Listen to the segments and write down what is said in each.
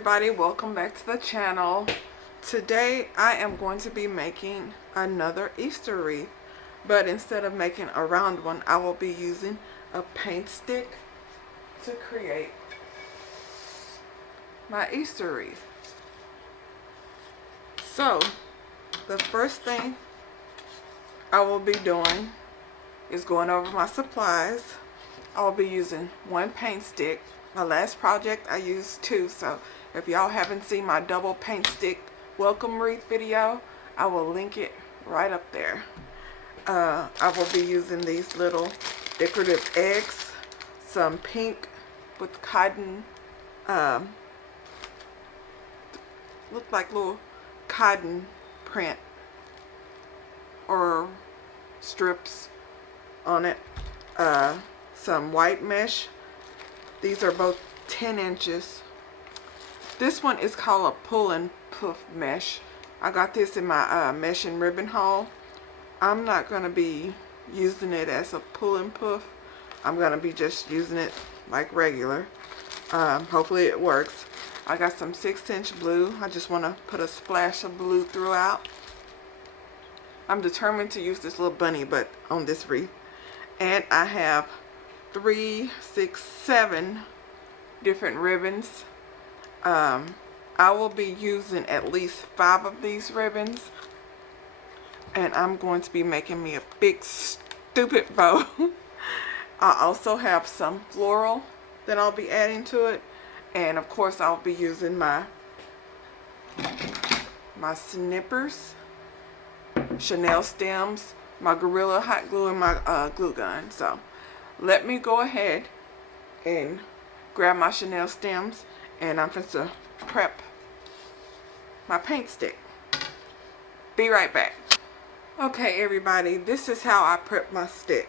everybody, welcome back to the channel. Today I am going to be making another Easter wreath, but instead of making a round one, I will be using a paint stick to create my Easter wreath. So the first thing I will be doing is going over my supplies. I will be using one paint stick. My last project I used two, so if y'all haven't seen my double paint stick welcome wreath video, I will link it right up there. I will be using these little decorative eggs, some pink with cotton, look like little cotton print or strips on it, some white mesh. These are both 10 inches. This one is called a pull and puff mesh. I got this in my mesh and ribbon haul. I'm not going to be using it as a pull and puff. I'm going to be just using it like regular. Hopefully it works. I got some 6-inch blue. I just want to put a splash of blue throughout. I'm determined to use this little bunny butt on this wreath. And I have 3, 6, 7 different ribbons. I will be using at least 5 of these ribbons, and I'm going to be making me a big stupid bow. I also have some floral that I'll be adding to it, and of course I'll be using my snippers, Chanel stems, my Gorilla hot glue, and my glue gun. So let me go ahead and grab my Chanel stems, and I'm going to prep my paint stick. Be right back. Okay everybody, this is how I prep my stick.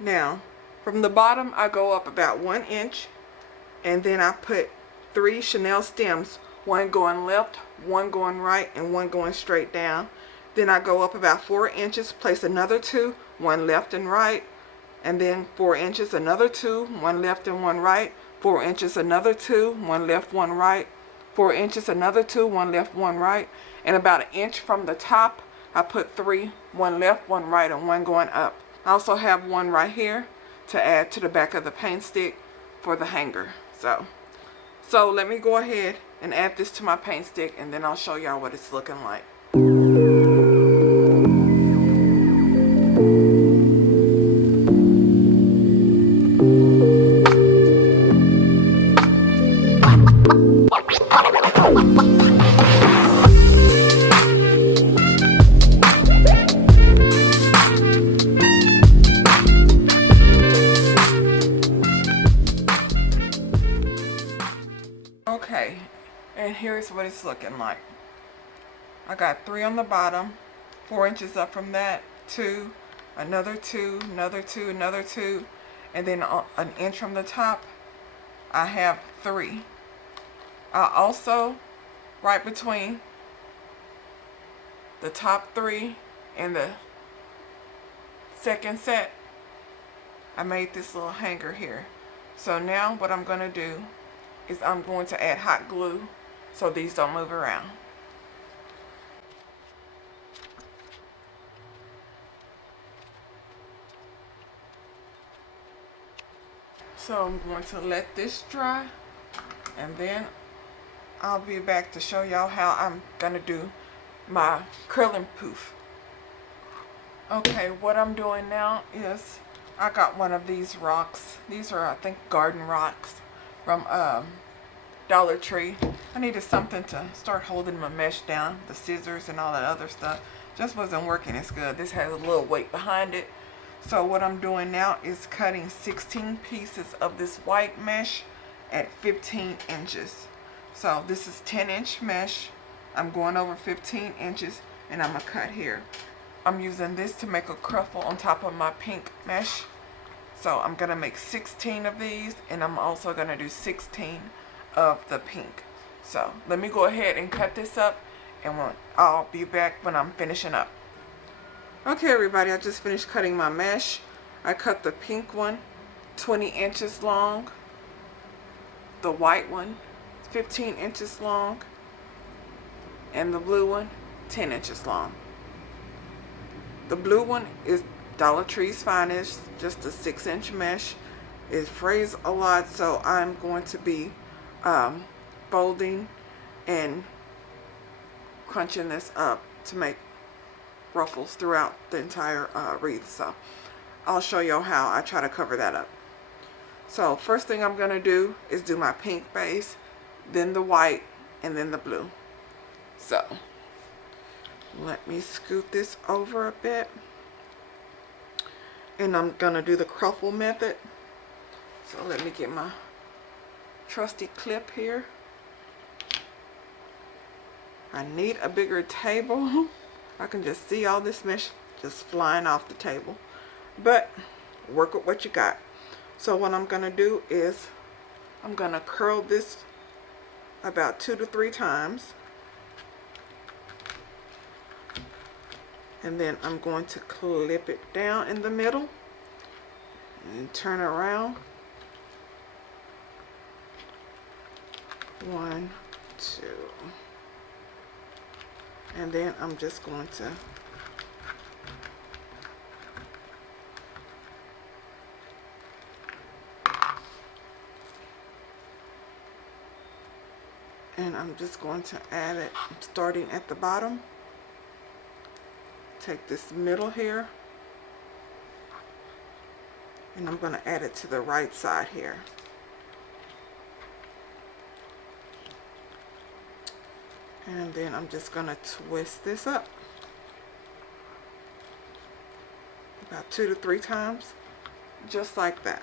Now from the bottom I go up about 1 inch, and then I put 3 Chanel stems, one going left, one going right, and one going straight down. Then I go up about 4 inches, place another 2, one left and right, and then 4 inches, another 2, one left and one right, 4 inches, another 2, one left, one right, 4 inches, another 2, one left, one right, and about 1 inch from the top I put 3, one left, one right, and one going up. I also have one right here to add to the back of the paint stick for the hanger. So let me go ahead and add this to my paint stick, and then I'll show y'all what it's looking like. Okay, and here's what it's looking like. I got 3 on the bottom, 4 inches up from that, 2, another 2, another 2, another 2, and then 1 inch from the top I have 3. I also, right between the top 3 and the second set, I made this little hanger here. So now what I'm going to do is I'm going to add hot glue so these don't move around. So I'm going to let this dry, and then I'll be back to show y'all how I'm gonna do my curl and poof. Okay, what I'm doing now is I got one of these rocks. These are, I think, garden rocks from Dollar Tree. I needed something to start holding my mesh down. The scissors and all that other stuff just wasn't working as good. This has a little weight behind it. So what I'm doing now is cutting 16 pieces of this white mesh at 15 inches. So this is 10-inch mesh. I'm going over 15 inches, and I'm going to cut here. I'm using this to make a cruffle on top of my pink mesh. So I'm going to make 16 of these, and I'm also going to do 16 of the pink. So let me go ahead and cut this up, and I'll be back when I'm finishing up. Okay everybody, I just finished cutting my mesh. I cut the pink one 20 inches long. The white one 15 inches long, and the blue one 10 inches long. The blue one is Dollar Tree's finest, just a 6-inch mesh. It frays a lot, so I'm going to be folding and crunching this up to make ruffles throughout the entire wreath. So I'll show you how I try to cover that up. So first thing I'm going to do is do my pink base, then the white, and then the blue. So let me scoot this over a bit. And I'm going to do the cruffle method. So let me get my trusty clip here. I need a bigger table. I can just see all this mesh just flying off the table. But work with what you got. So what I'm going to do is I'm going to curl this about 2 to 3 times. And then I'm going to clip it down in the middle and turn around. 1, 2. And then I'm just going to add it starting at the bottom. Take this middle here and I'm going to add it to the right side here. And then I'm just going to twist this up about 2 to 3 times, just like that.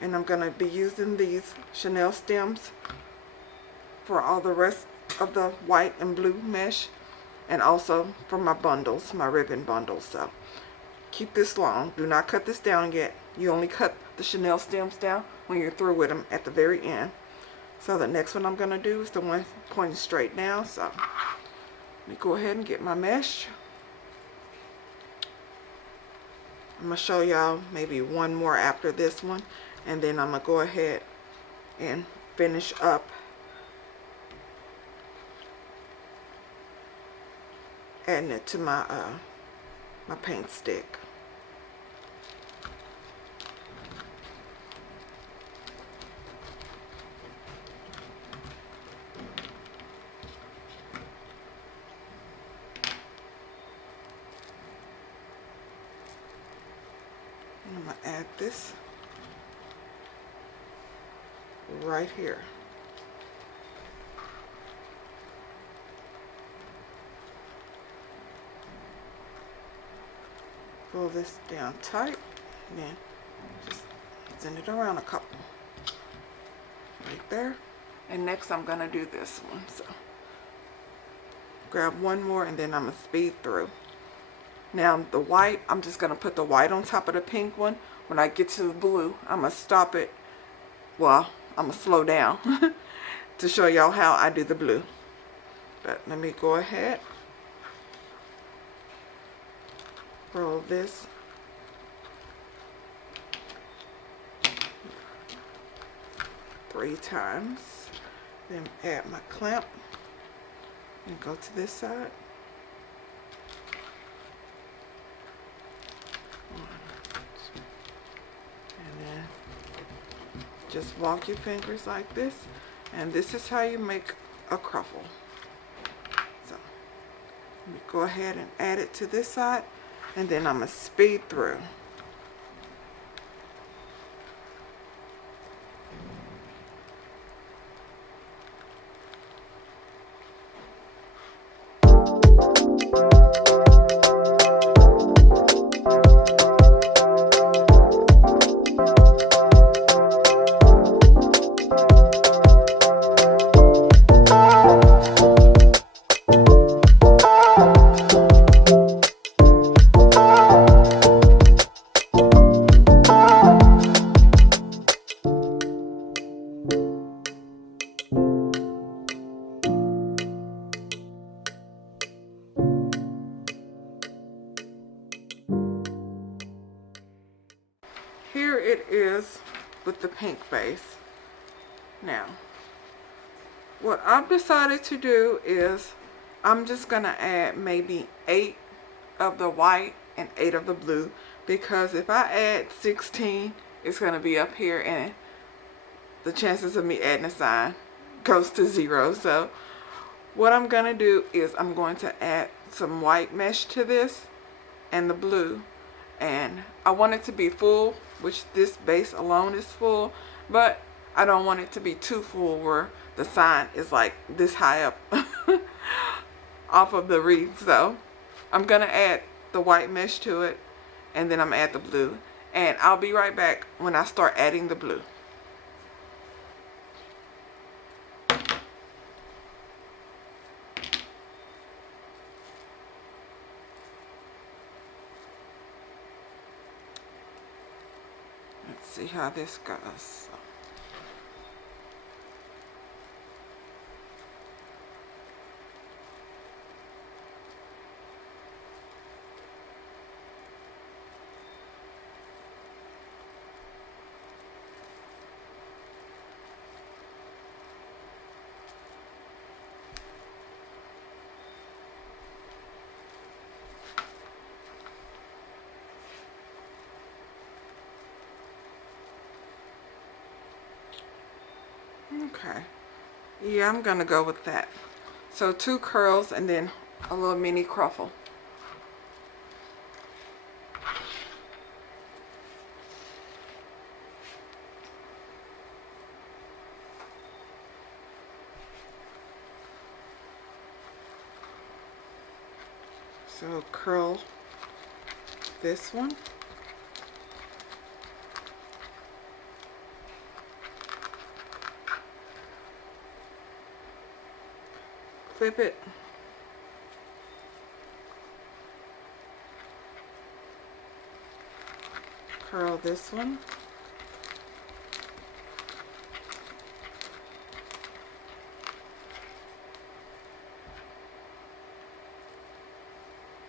And I'm going to be using these chenille stems for all the rest of the white and blue mesh, and also for my bundles, my ribbon bundles. So keep this long. Do not cut this down yet. You only cut the chenille stems down when you're through with them at the very end. So the next one I'm going to do is the one pointing straight down. So let me go ahead and get my mesh. I'm going to show y'all maybe one more after this one, and then I'm going to go ahead and finish up adding it to my my paint stick. And I'm going to add this right here. Pull this down tight and then just send it around a couple right there. And next I'm going to do this one. So grab one more and then I'm going to speed through. Now the white, I'm just going to put the white on top of the pink one. When I get to the blue, I'm going to stop it. Well, I'm going to slow down to show y'all how I do the blue. But let me go ahead. Roll this three times, then add my clamp and go to this side. And then just walk your fingers like this, and this is how you make a cruffle. So let me go ahead and add it to this side. And then I'm going to speed through. Here it is with the pink base. Now, what I've decided to do is I'm just going to add maybe 8 of the white and 8 of the blue, because if I add 16, it's going to be up here and the chances of me adding a sign goes to 0. So what I'm going to do is I'm going to add some white mesh to this and the blue, and I want it to be full, which this base alone is full, but I don't want it to be too full where the sign is like this high up off of the wreath. So I'm gonna add the white mesh to it, and then I'm gonna add the blue, and I'll be right back when I start adding the blue. Let's see how this goes. Okay, yeah, I'm gonna go with that. So 2 curls and then a little mini cruffle. So curl this one. Clip it. Curl this one.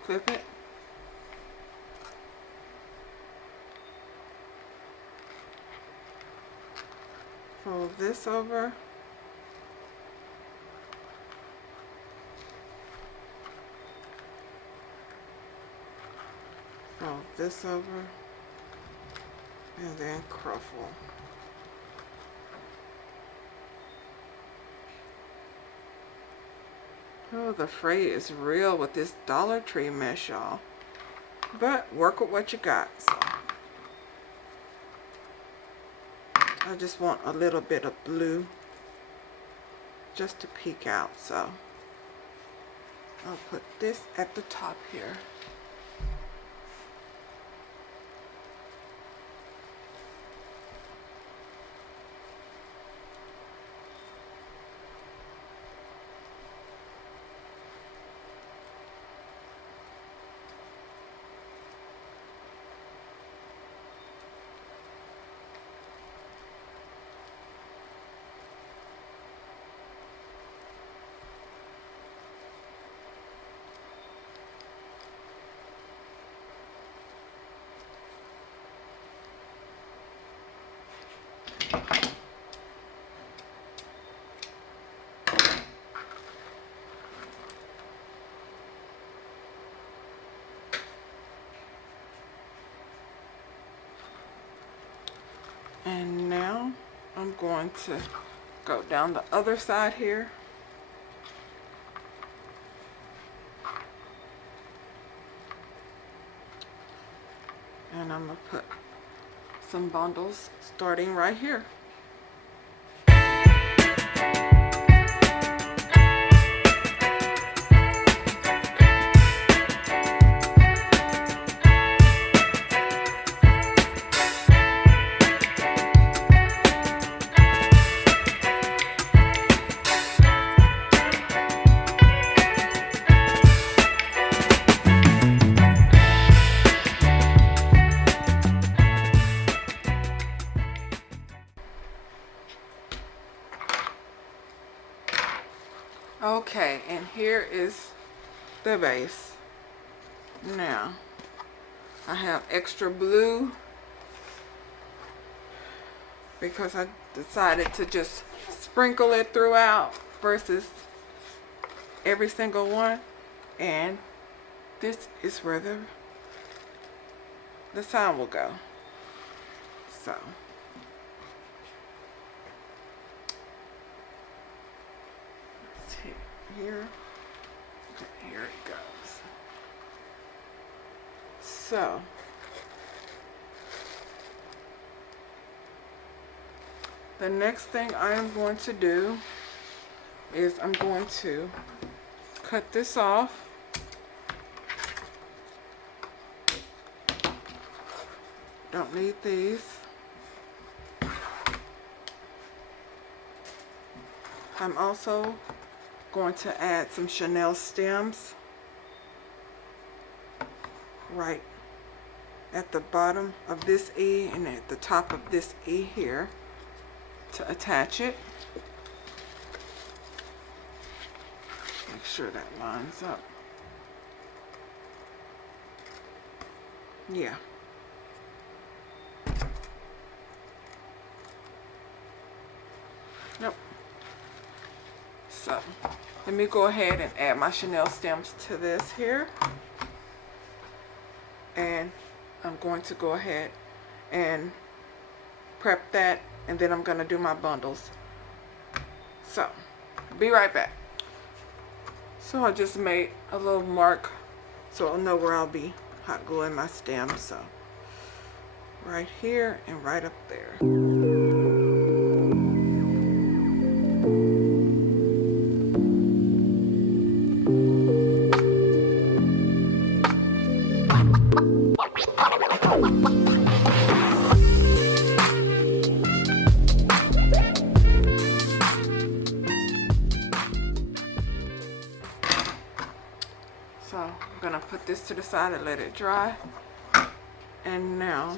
Clip it. Fold this over. Fold this over. And then cruffle. Oh, the fray is real with this Dollar Tree mesh, y'all. But work with what you got. So I just want a little bit of blue just to peek out. So I'll put this at the top here. And now I'm going to go down the other side here. And I'm going to put some bundles starting right here. Okay, and here is the base. Now, I have extra blue because I decided to just sprinkle it throughout versus every single one. And this is where the sign will go. So let's hit here. Okay, here it goes. So the next thing I am going to do is I'm going to cut this off. Don't need these. I'm also going to add some Chanel stems right at the bottom of this E and at the top of this E here to attach it. Make sure that lines up. Yeah. Nope. So let me go ahead and add my Chanel stems to this here. And I'm going to go ahead and prep that, and then I'm going to do my bundles. So, be right back. So I just made a little mark so I'll know where I'll be hot gluing my stems. So, right here and right up there. So I'm gonna put this to the side and let it dry. And now,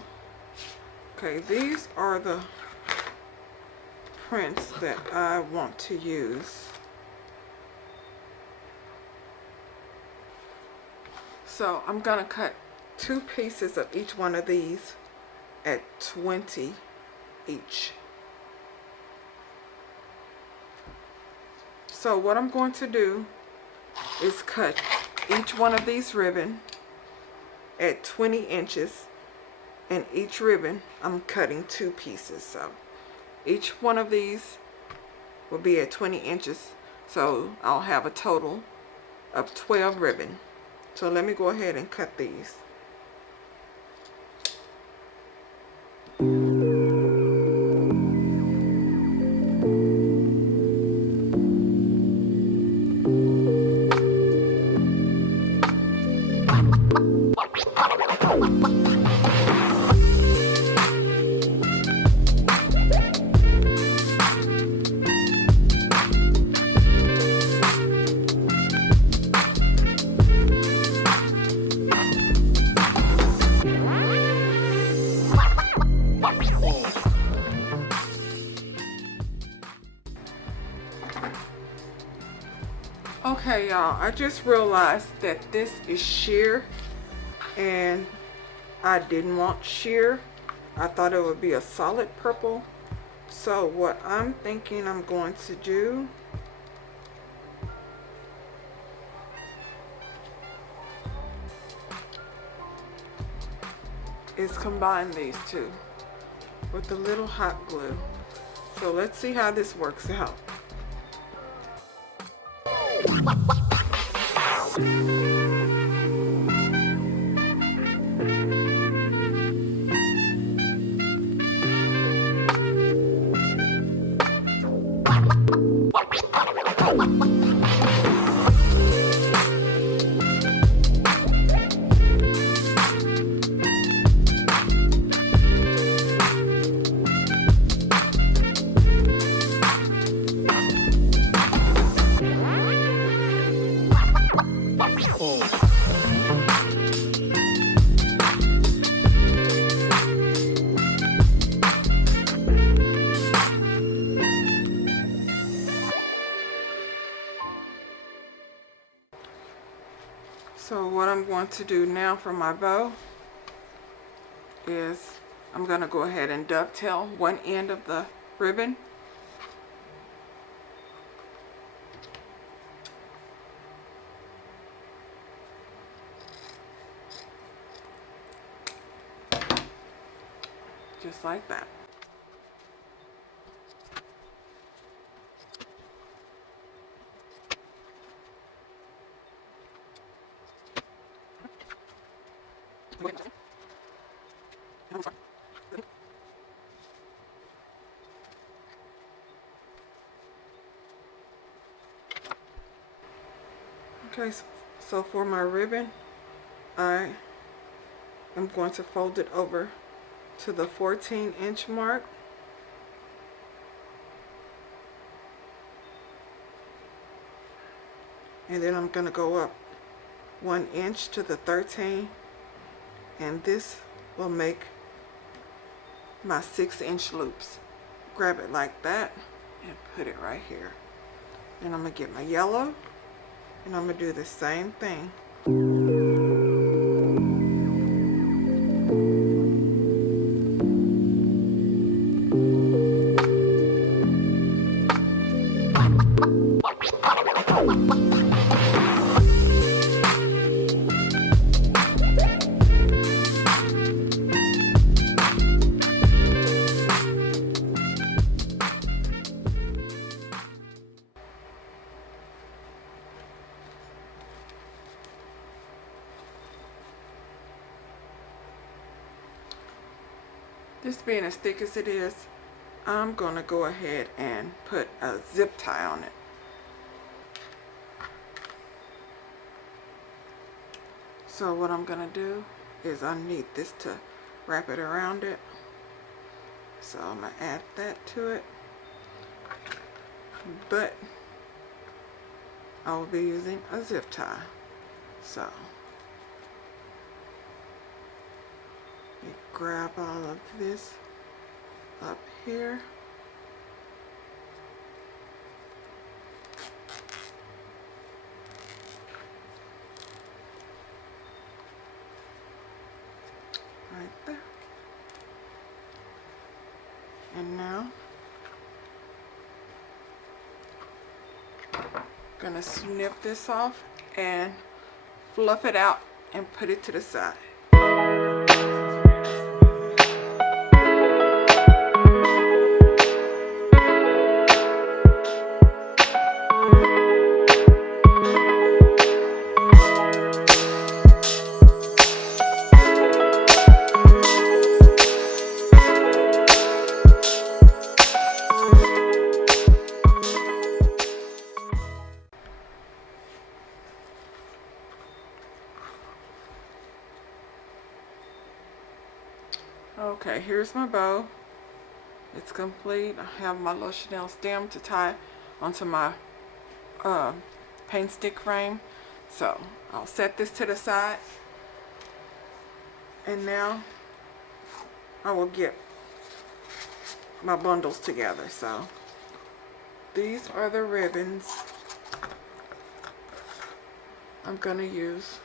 okay, these are the prints that I want to use. So I'm gonna cut 2 pieces of each one of these at 20 each. So what I'm going to do is cut each one of these ribbon at 20 inches, and each ribbon I'm cutting 2 pieces. So each one of these will be at 20 inches, so I'll have a total of 12 ribbon. So let me go ahead and cut these. Okay, y'all, I just realized that this is sheer, and I didn't want sheer. I thought it would be a solid purple. So what I'm thinking I'm going to do is combine these two with a little hot glue. So let's see how this works out. So what I'm going to do now for my bow is I'm going to go ahead and dovetail one end of the ribbon. Just like that. Okay, so for my ribbon, I am going to fold it over to the 14-inch mark. And then I'm going to go up 1 inch to the 13, and this will make my 6-inch loops. Grab it like that and put it right here. And I'm going to get my yellow, and I'm going to do the same thing. This being as thick as it is, I'm going to go ahead and put a zip tie on it. So what I'm going to do is I need this to wrap it around it. So I'm going to add that to it. But I will be using a zip tie. So you grab all of this up here. Right there. And now I'm gonna snip this off and fluff it out and put it to the side. Okay, here's my bow. It's complete. I have my little Chanel stem to tie onto my paint stick frame. So I'll set this to the side. And now I will get my bundles together. So these are the ribbons I'm going to use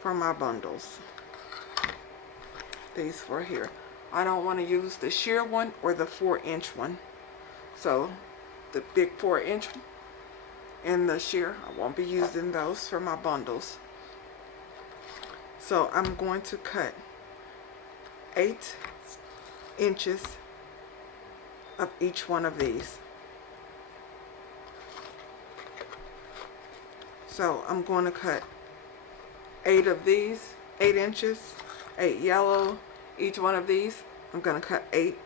for my bundles. These four here. I don't want to use the sheer one or the 4-inch one. So the big 4-inch and the sheer, I won't be using those for my bundles. So I'm going to cut 8 inches of each one of these. So I'm going to cut 8 of these, 8 inches, 8 yellow. Each one of these, I'm going to cut 8,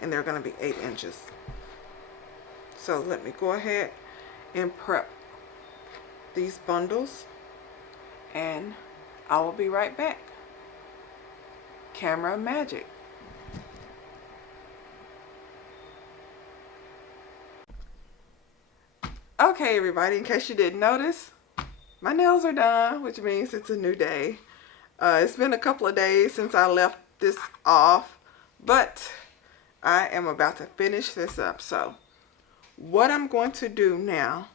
and they're going to be 8 inches. So let me go ahead and prep these bundles, and I will be right back. Camera magic. Okay, everybody, in case you didn't notice, my nails are done, which means it's a new day. It's been a couple of days since I left this off, but I am about to finish this up. So what I'm going to do now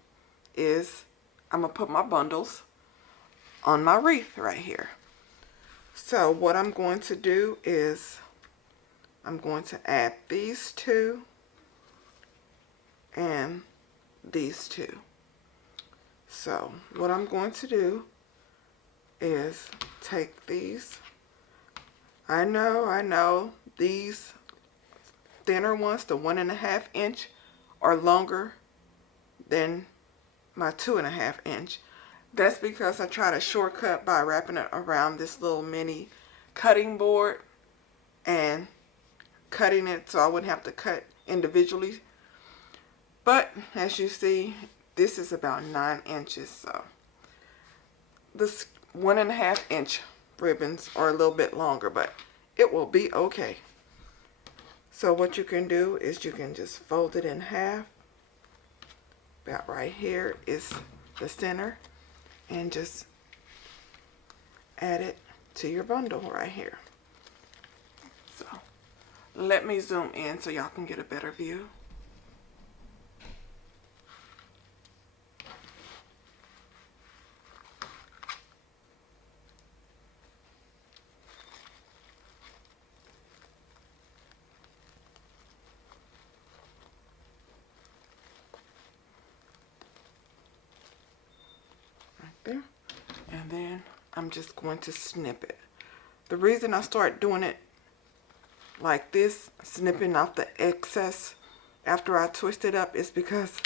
is I'm going to put my bundles on my wreath right here. So what I'm going to do is I'm going to add these two and these two. So what I'm going to do is take these. I know these thinner ones, the 1.5 inch, are longer than my 2.5 inch. That's because I try to shortcut by wrapping it around this little mini cutting board and cutting it so I wouldn't have to cut individually. But as you see, this is about 9 inches, so this 1.5 inch ribbons are a little bit longer, but it will be okay. So what you can do is you can just fold it in half. About right here is the center, and just add it to your bundle right here. So let me zoom in so y'all can get a better view. There. And then I'm just going to snip it. The reason I start doing it like this, snipping off the excess after I twist it up, is because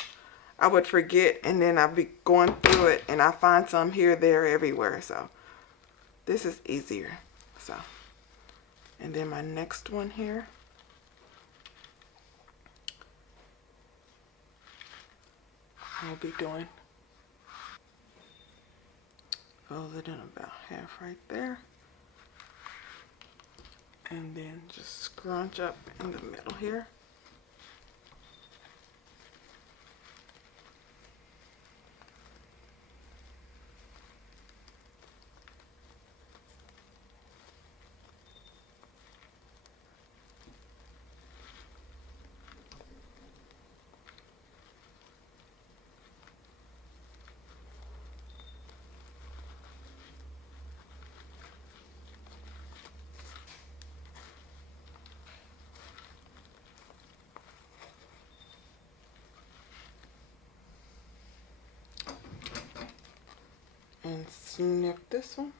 I would forget, and then I'd be going through it and I find some here, there, everywhere. So this is easier. So, and then my next one here, I'll be doing, fold it in about half right there, and then just scrunch up in the middle here. And snip this one.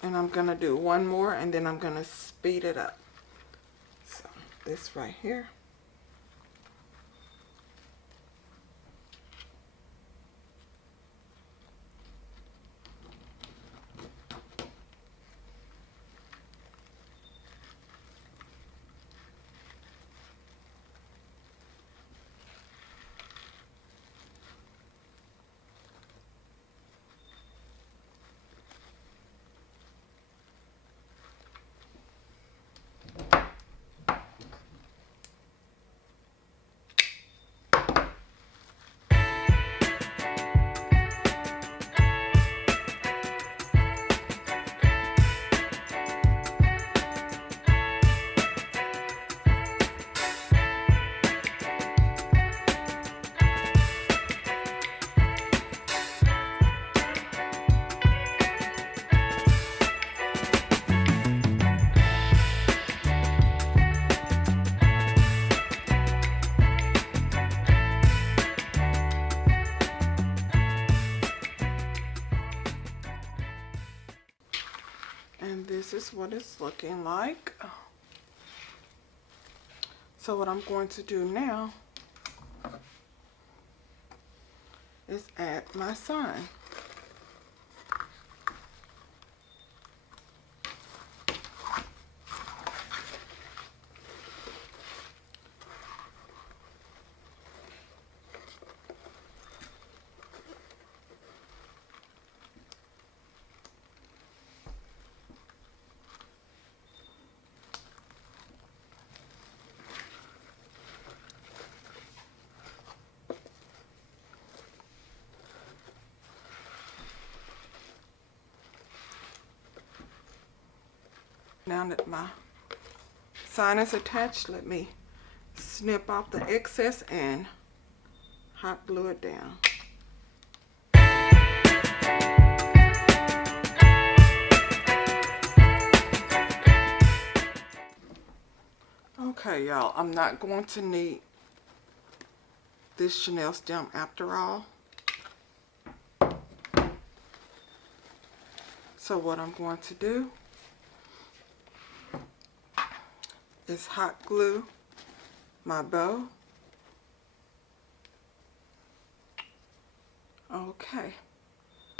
And I'm gonna do one more, and then I'm gonna speed it up. So this right here. And this is what it's looking like. So what I'm going to do now is add my sign. Now that my sign is attached, let me snip off the excess and hot glue it down. Okay, y'all, I'm not going to need this Chanel stem after all. So what I'm going to do is hot glue my bow. Okay.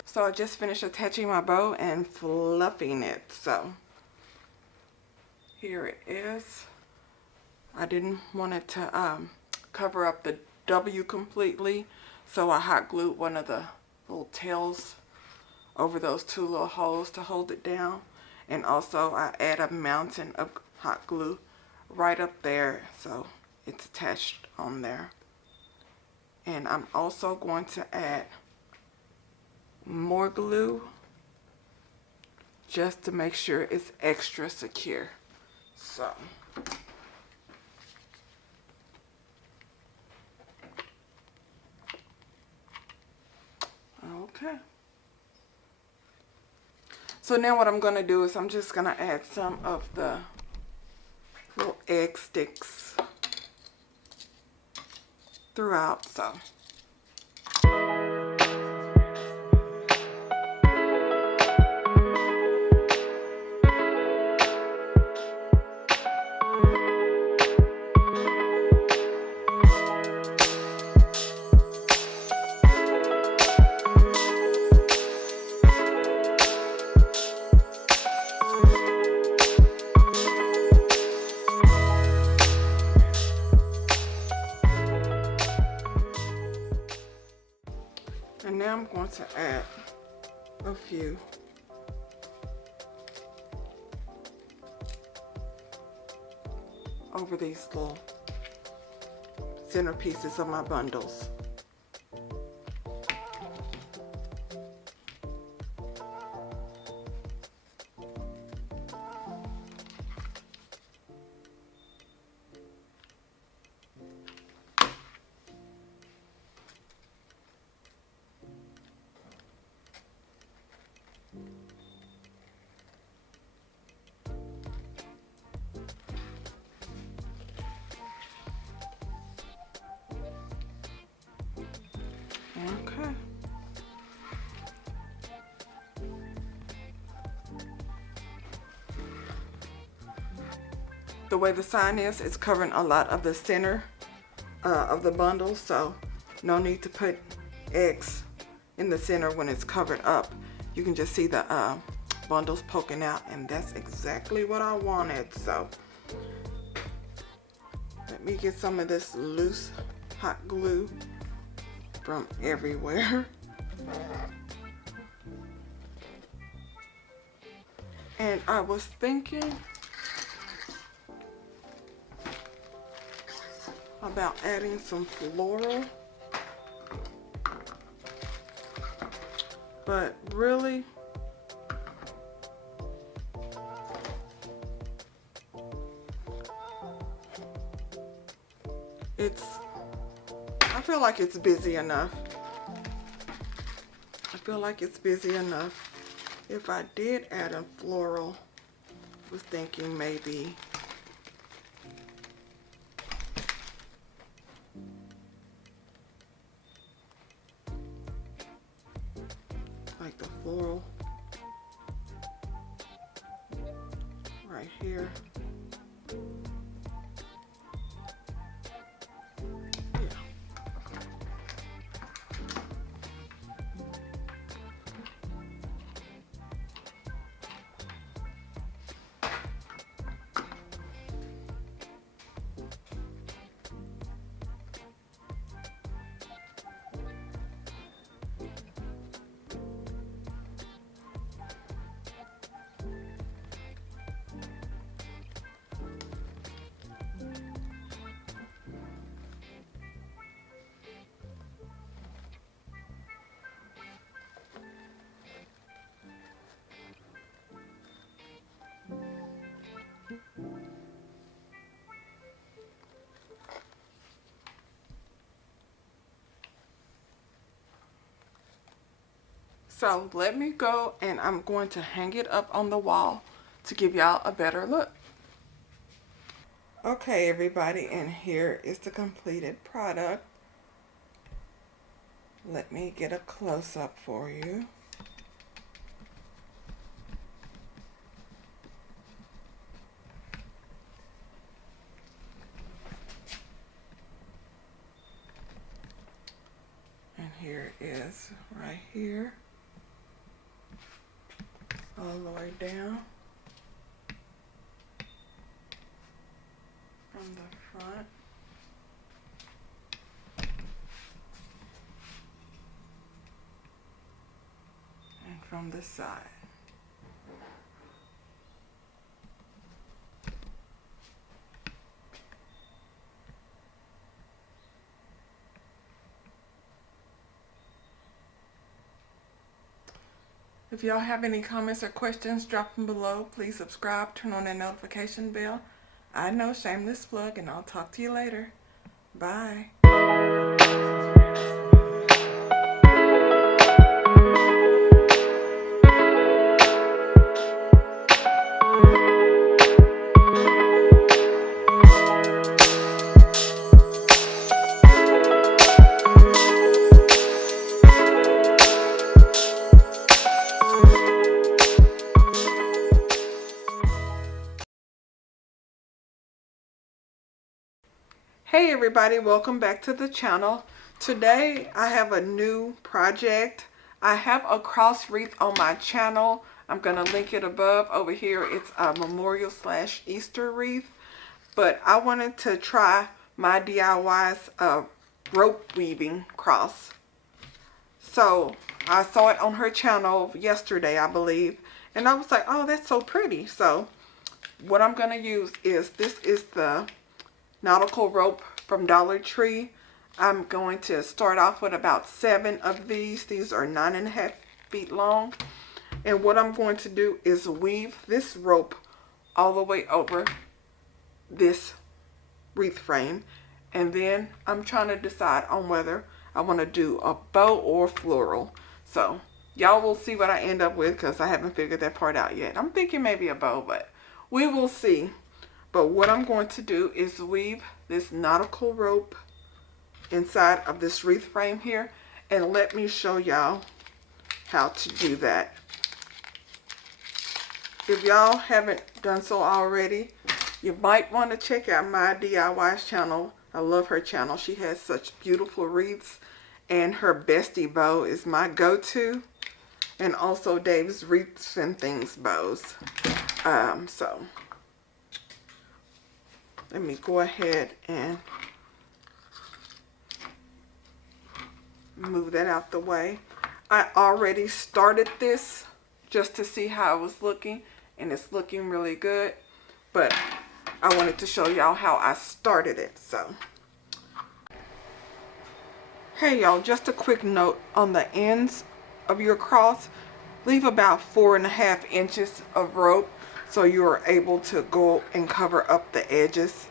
So I just finished attaching my bow and fluffing it. So here it is. I didn't want it to cover up the W completely, so I hot glued one of the little tails over those two little holes to hold it down. And also I add a mountain of hot glue right up there so it's attached on there. And I'm also going to add more glue just to make sure it's extra secure. So okay. So now what I'm going to do is I'm just going to add some of the little egg sticks throughout. So and now I'm going to add a few over these little center pieces of my bundles. Okay. The way the sign is, it's covering a lot of the center of the bundle, so no need to put eggs in the center when it's covered up. You can just see the bundles poking out, and that's exactly what I wanted. So let me get some of this loose hot glue from everywhere. And I was thinking about adding some floral, but really I feel like it's busy enough. I feel like it's busy enough. If I did add a floral, I was thinking maybe like the floral right here. So let me go, and I'm going to hang it up on the wall to give y'all a better look. Okay, everybody, and here is the completed product. Let me get a close-up for you. And here it is right here, all the way down from the front. And from the side. If y'all have any comments or questions, drop them below. Please subscribe, turn on that notification bell. I know, shameless plug, and I'll talk to you later. Bye. Hey everybody, welcome back to the channel. Today I have a new project. I have a cross wreath on my channel. I'm going to link it above. Over here it's a memorial / Easter wreath. But I wanted to try my DIY's rope weaving cross. So I saw it on her channel yesterday, I believe. And I was like, oh, that's so pretty. So what I'm going to use is, this is the nautical rope from Dollar Tree. I'm going to start off with about 7 of these. These are 9.5 feet long. And what I'm going to do is weave this rope all the way over this wreath frame. And then I'm trying to decide on whether I want to do a bow or floral. So y'all will see what I end up with, because I haven't figured that part out yet. I'm thinking maybe a bow, but we will see. But what I'm going to do is weave this nautical rope inside of this wreath frame here. And let me show y'all how to do that. If y'all haven't done so already, you might want to check out my DIY's channel. I love her channel. She has such beautiful wreaths. And her bestie bow is my go-to. And also Dave's Wreaths and Things bows. So let me go ahead and move that out the way. I already started this just to see how it was looking, and it's looking really good. But I wanted to show y'all how I started it. So, hey y'all, just a quick note on the ends of your cross. Leave about 4.5 inches of rope, so you're able to go and cover up the edges.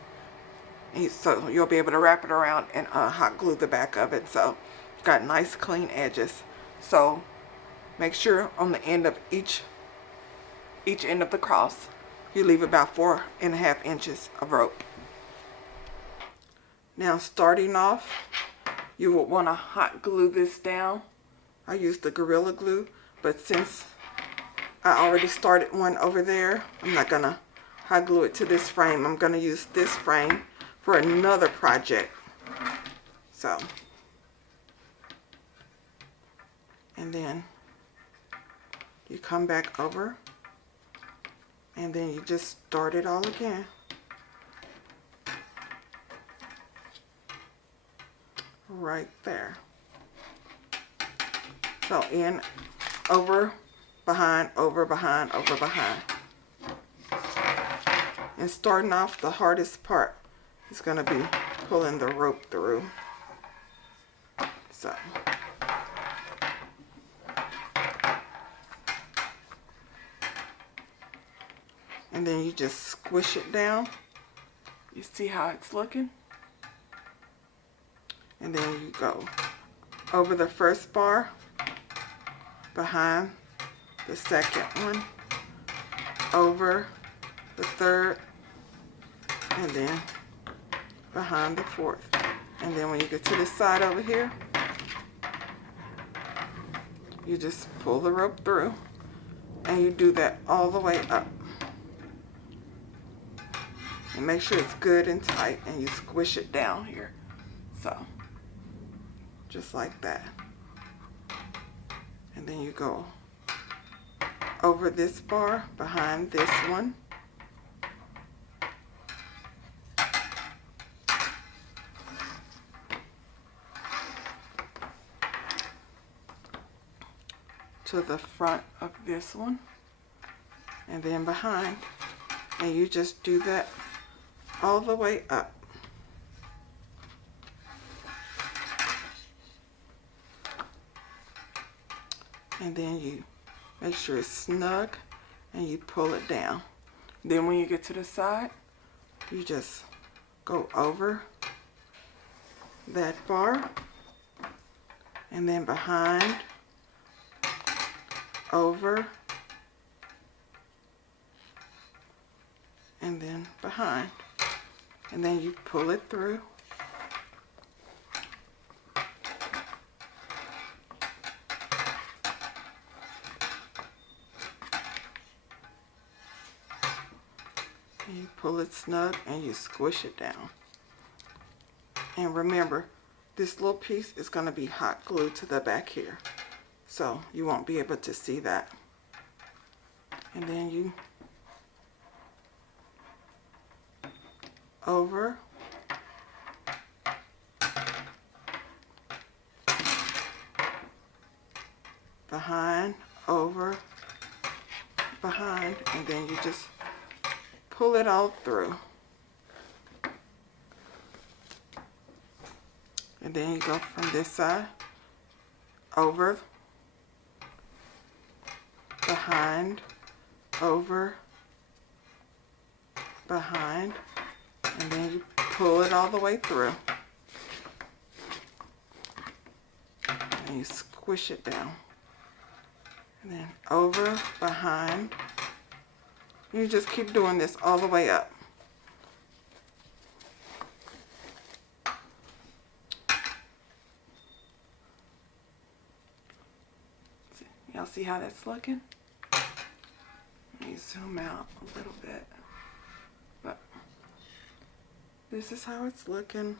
So you'll be able to wrap it around and hot glue the back of it. So it's got nice clean edges. So make sure on the end of each end of the cross, you leave about 4.5 inches of rope. Now starting off, you will want to hot glue this down. I used the Gorilla Glue, but since I already started one over there, I'm not going to hot glue it to this frame. I'm going to use this frame for another project. So, and then you come back over, and then you just start it all again. Right there. So in, over, behind, over, behind, over, behind. And starting off, the hardest part is going to be pulling the rope through. So. And then you just squish it down. You see how it's looking? And then you go over the first bar, behind the second one, over the third, and then behind the fourth. And then when you get to this side over here, you just pull the rope through, and you do that all the way up. And make sure it's good and tight, and you squish it down here. So, just like that. And then you go over this bar, behind this one. To the front of this one, and then behind, and you just do that all the way up. And then you make sure it's snug, and you pull it down. Then when you get to the side, you just go over that bar, and then behind, over, and then behind, and then you pull it through, and you pull it snug, and you squish it down. And remember, this little piece is going to be hot glued to the back here, so you won't be able to see that. And then you over, behind, over, behind, and then you just pull it all through. And then you go from this side, over, behind, over, behind, and then you pull it all the way through. And you squish it down. And then over, behind. You just keep doing this all the way up. Y'all see how that's looking? Let me zoom out a little bit. But this is how it's looking.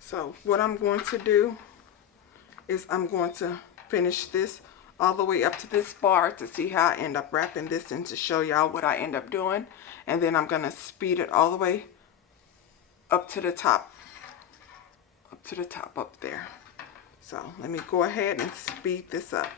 So what I'm going to do is I'm going to finish this all the way up to this bar to see how I end up wrapping this and to show y'all what I end up doing. And then I'm going to speed it all the way up to the top. Up to the top up there. So let me go ahead and speed this up.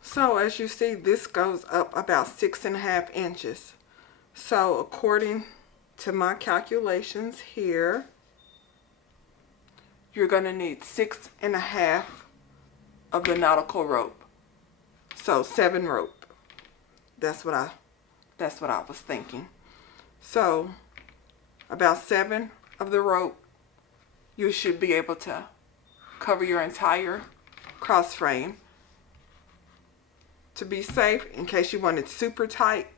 So as you see, this goes up about 6.5 inches. So according to my calculations here, you're going to need 6.5 of the nautical rope. So 7 rope. That's what I was thinking. So about 7 of the rope, you should be able to cover your entire cross frame. To be safe, in case you want it super tight,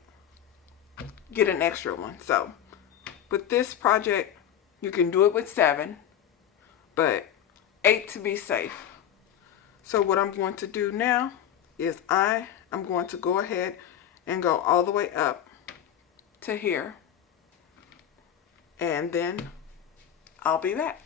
get an extra one. So with this project, you can do it with 7, but 8 to be safe. So what I'm going to do now is I'm going to go ahead and go all the way up to here, and then I'll be back.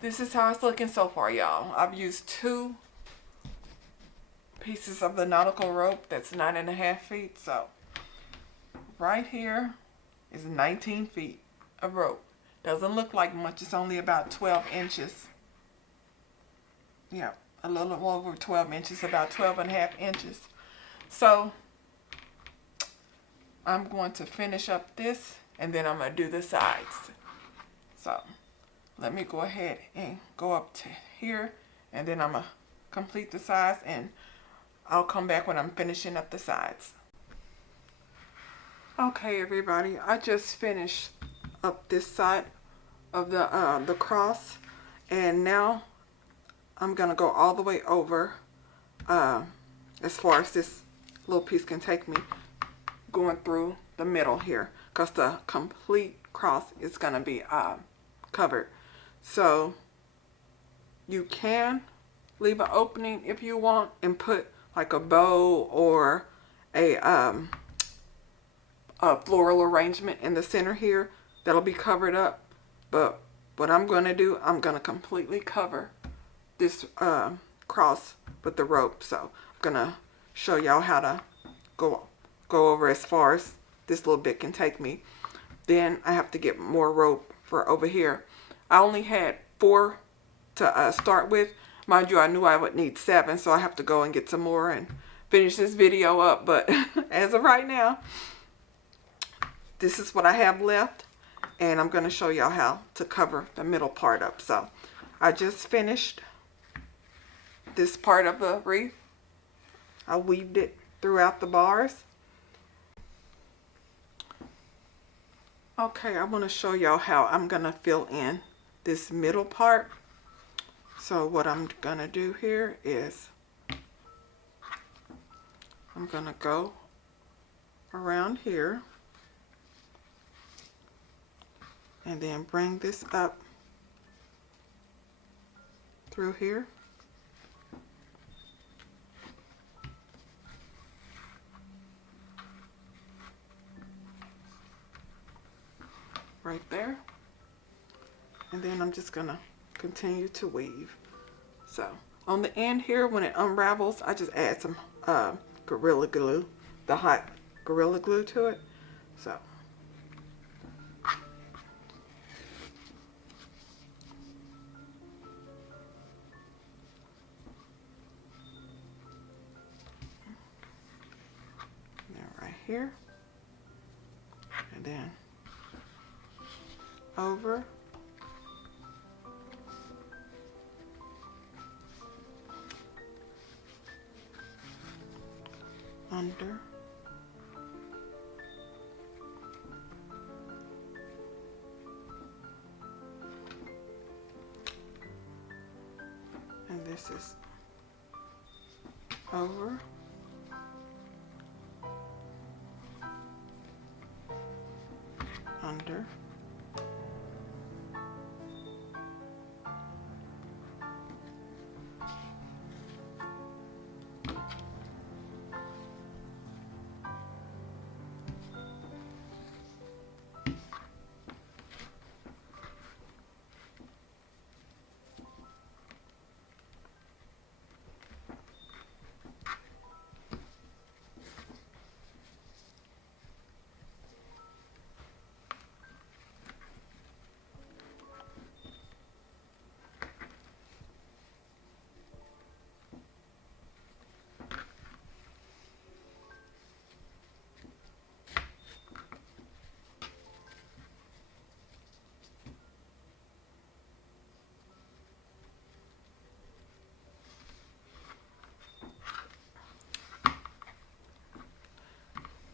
This is how it's looking so far, y'all. I've used 2 pieces of the nautical rope that's 9.5 feet. So right here is 19 feet of rope. Doesn't look like much. It's only about 12 inches. Yeah, a little over 12 inches, about 12.5 inches. So I'm going to finish up this and then I'm going to do the sides. So let me go ahead and go up to here and then I'm going to complete the sides and I'll come back when I'm finishing up the sides. Okay, everybody, I just finished up this side of the cross, and now I'm gonna go all the way over as far as this little piece can take me, going through the middle here, because the complete cross is gonna be covered. So you can leave an opening if you want and put like a bow or a floral arrangement in the center here that'll be covered up. But what I'm going to do, I'm going to completely cover this cross with the rope. So I'm going to show y'all how to go over as far as this little bit can take me. Then I have to get more rope for over here. I only had 4 to start with. Mind you, I knew I would need 7, so I have to go and get some more and finish this video up. But as of right now, this is what I have left, and I'm going to show y'all how to cover the middle part up. So I just finished this part of the wreath. I weaved it throughout the bars. Okay, I want to show y'all how I'm going to fill in this middle part. So what I'm going to do here is I'm going to go around here and then bring this up through here. Right there. And then I'm just gonna continue to weave. So on the end here, when it unravels, I just add some Gorilla Glue, the hot Gorilla Glue to it. So right here, and then over, under, and this is over, under,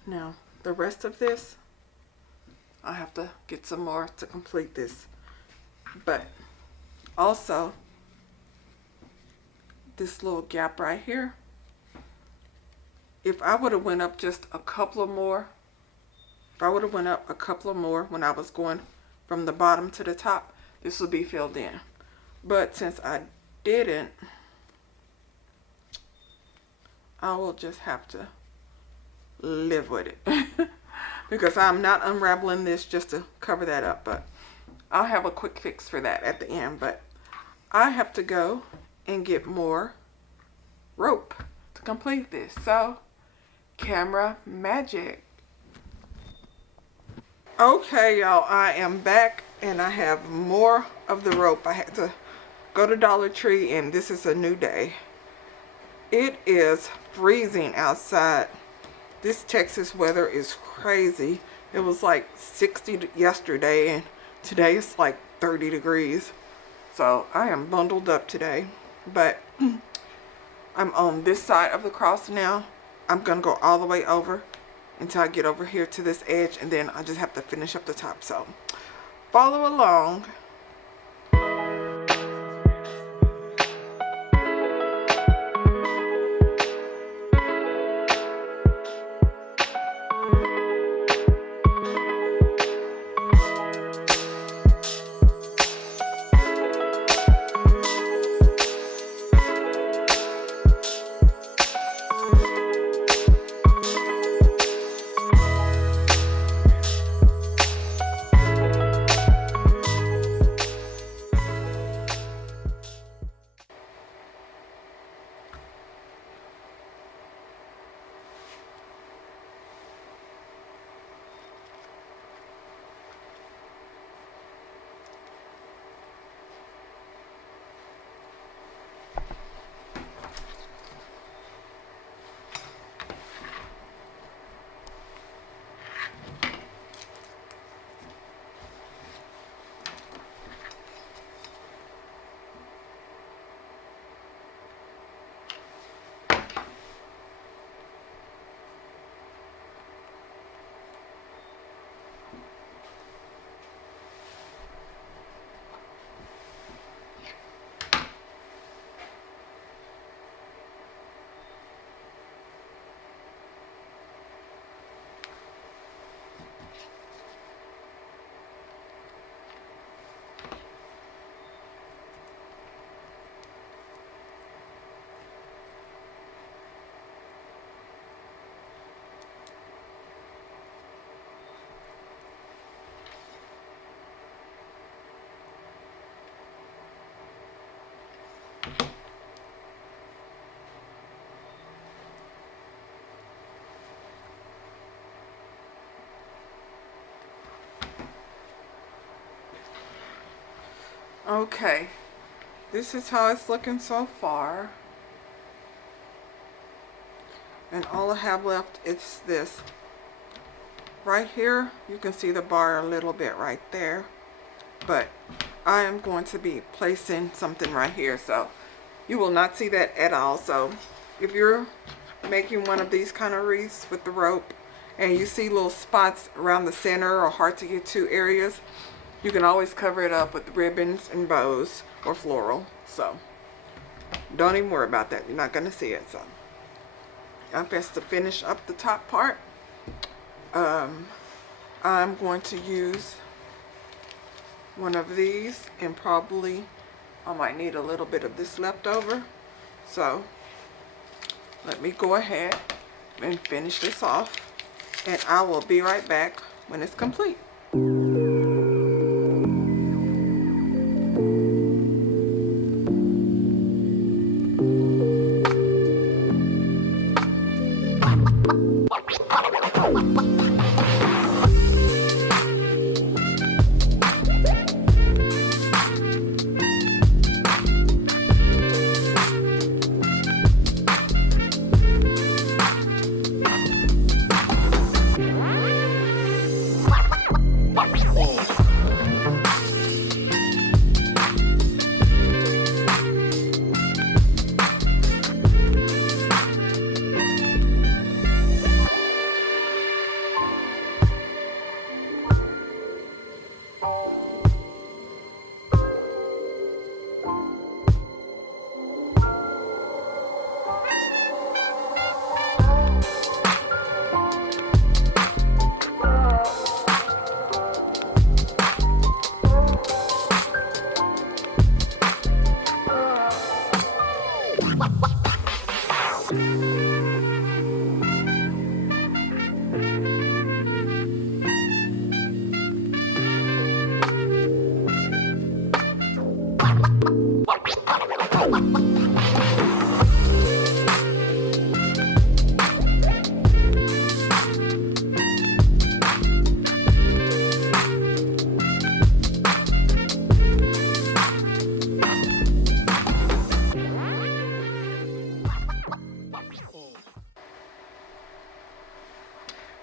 Now, the rest of this, I have to get some more to complete this. But also, this little gap right here, if I would have went up just a couple of more, when I was going from the bottom to the top, this would be filled in. But since I didn't, I will just have to live with it because I'm not unraveling this just to cover that up, but I'll have a quick fix for that at the end. But I have to go and get more rope to complete this. So, camera magic. Okay, y'all, I am back and I have more of the rope. I had to go to Dollar Tree and this is a new day. It is freezing outside. This Texas weather is crazy. It was like 60 yesterday and today it's like 30 degrees. So I am bundled up today, but I'm on this side of the cross now. I'm gonna go all the way over until I get over here to this edge, and then I just have to finish up the top. So follow along. Okay, this is how it's looking so far. And all I have left is this. Right here, you can see the bar a little bit right there. But I am going to be placing something right here. So you will not see that at all. So if you're making one of these kind of wreaths with the rope and you see little spots around the center or hard to get to areas, you can always cover it up with ribbons and bows or floral. So don't even worry about that. You're not going to see it. So I'm best to finish up the top part. I'm going to use one of these, and probably I might need a little bit of this left over. So let me go ahead and finish this off, and I will be right back when it's complete.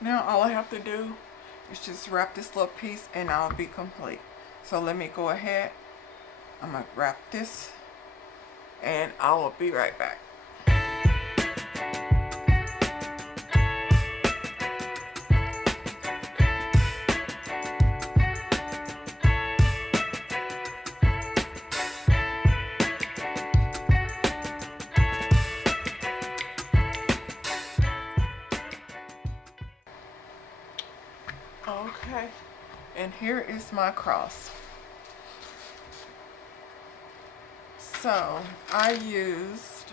Now all I have to do is just wrap this little piece and I'll be complete. So let me go ahead. I'm gonna wrap this and I will be right back. Okay, and here is my cross. So I used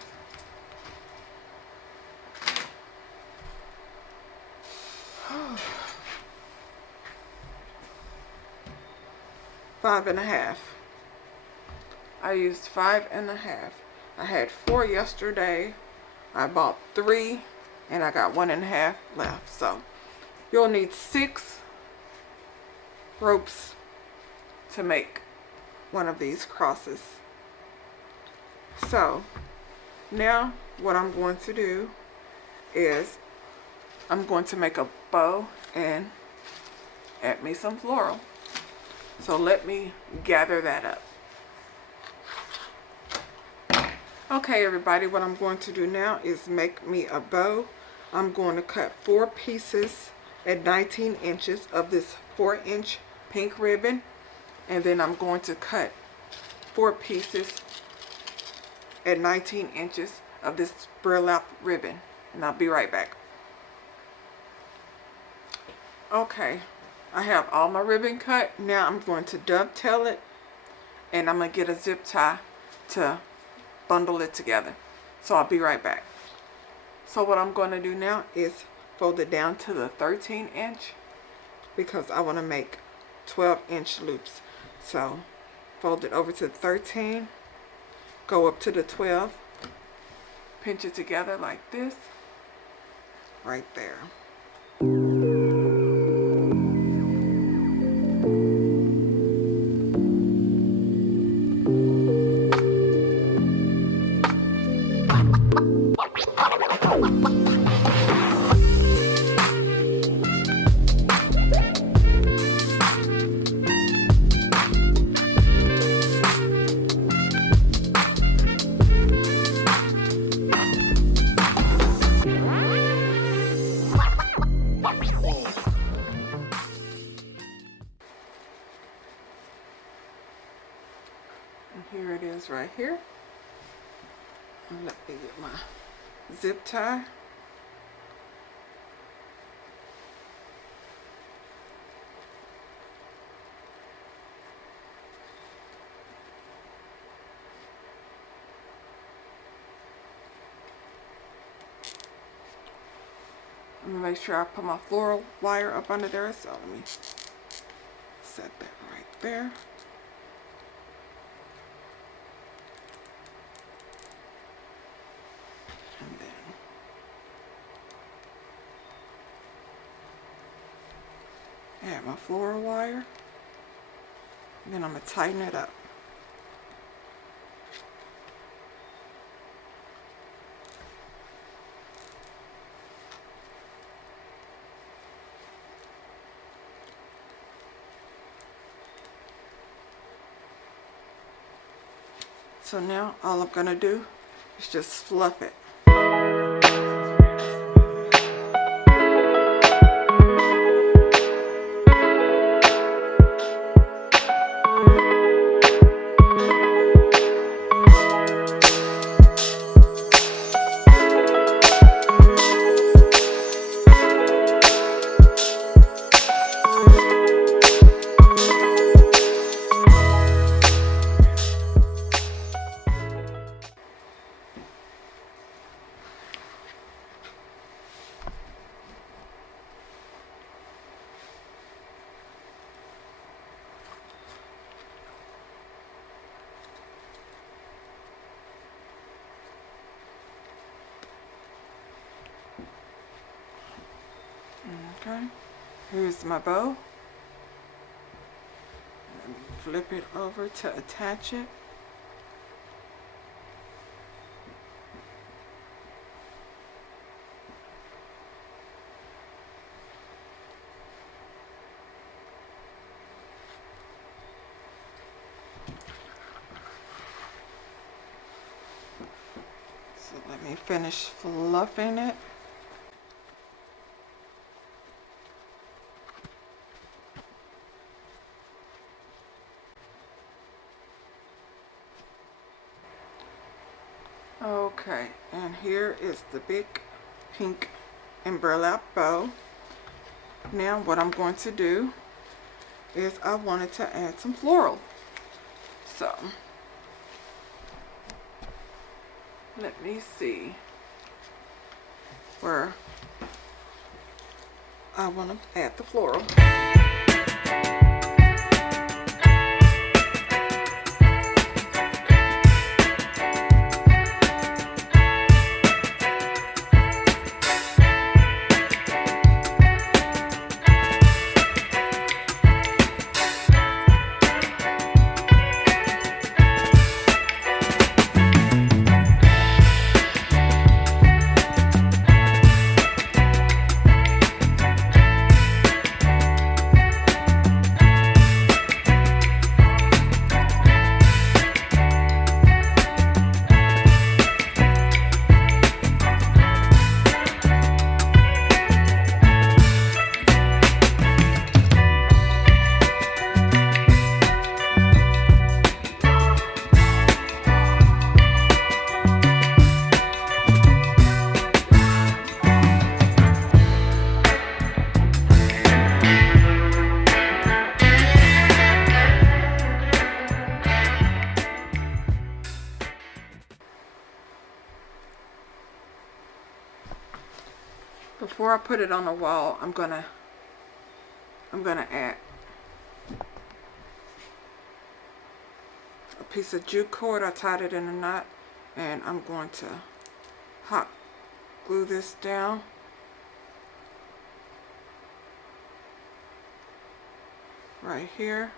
five and a half. I used 5.5. I had 4 yesterday. I bought 3 and I got 1.5 left. So you'll need 6 ropes to make one of these crosses. So now what I'm going to do is I'm going to make a bow and add me some floral. So let me gather that up. Okay everybody, what I'm going to do now is make me a bow. I'm going to cut 4 pieces at 19 inches of this 4-inch pink ribbon, and then I'm going to cut 4 pieces at 19 inches of this burlap ribbon, and I'll be right back. Okay, I have all my ribbon cut. Now I'm going to dovetail it and I'm going to get a zip tie to bundle it together. So I'll be right back. So what I'm going to do now is fold it down to the 13-inch because I want to make 12-inch loops. So fold it over to the 13, go up to the 12, pinch it together like this, right there. Here it is right here. And let me get my zip tie. I'm gonna make sure I put my floral wire up under there. So let me set that right there. And then add my floral wire. And then I'm going to tighten it up. So now all I'm going to do is just fluff it. Okay, here's my bow. Let me flip it over to attach it. Let me finish fluffing it. Okay, and here is the big pink and burlap bow. Now what I'm going to do is I wanted to add some floral. So let me see where I want to add the floral. Before I put it on the wall, I'm gonna add a piece of jute cord. I tied it in a knot, and I'm going to hot glue this down. Right here.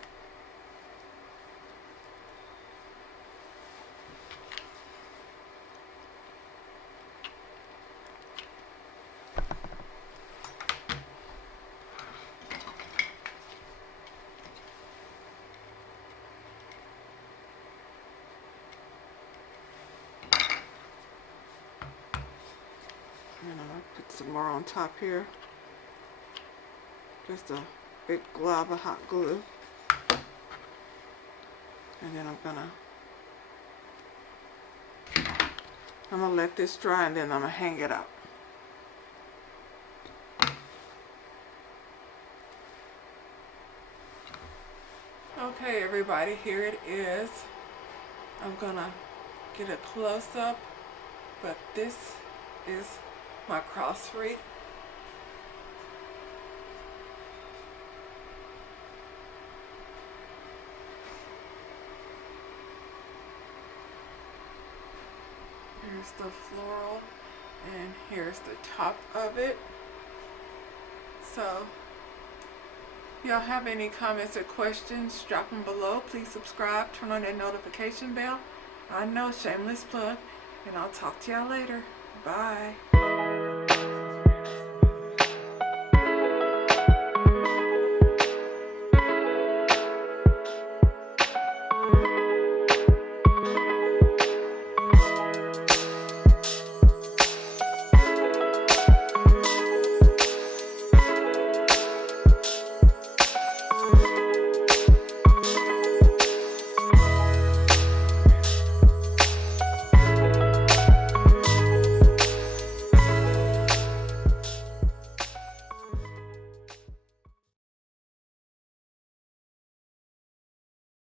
And I'll put some more on top here. Just a big glob of hot glue. And then I'm gonna let this dry, and then I'm gonna hang it up. Okay, everybody, here it is. I'm gonna get a close up, but this is my cross wreath. Here's the floral, and here's the top of it. So, if y'all have any comments or questions, drop them below. Please subscribe, turn on that notification bell. I know, shameless plug, and I'll talk to y'all later. Bye.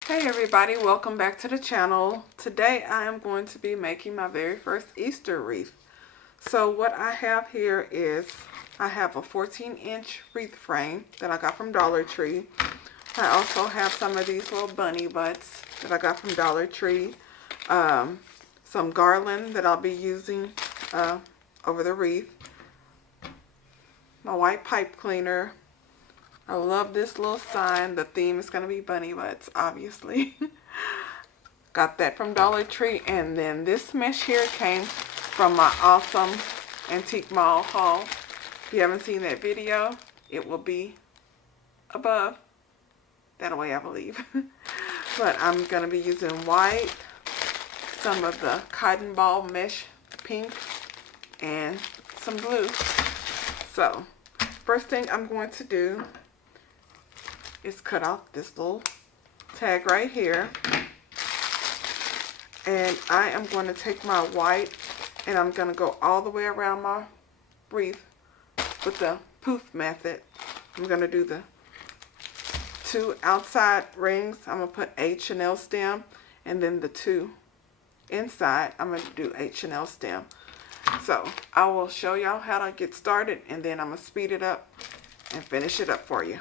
Hey everybody, welcome back to the channel. Today I am going to be making my very first Easter wreath. So what I have here is, I have a 14-inch wreath frame that I got from Dollar Tree. I also have some of these little bunny butts that I got from Dollar Tree. Some garland that I'll be using over the wreath. My white pipe cleaner. I love this little sign. The theme is going to be bunny butts, obviously. Got that from Dollar Tree. And then this mesh here came from my awesome antique mall haul. If you haven't seen that video, it will be above. That way, I believe. But I'm going to be using white, some of the cotton ball mesh pink and some blue. So first thing I'm going to do is cut off this little tag right here. And I am going to take my white and I'm going to go all the way around my wreath with the poof method. I'm going to do the 2 outside rings. I'm going to put a Chanel stem, and then the 2 inside I'm going to do a Chanel stem. So I will show y'all how to get started, and then I'm going to speed it up and finish it up for you.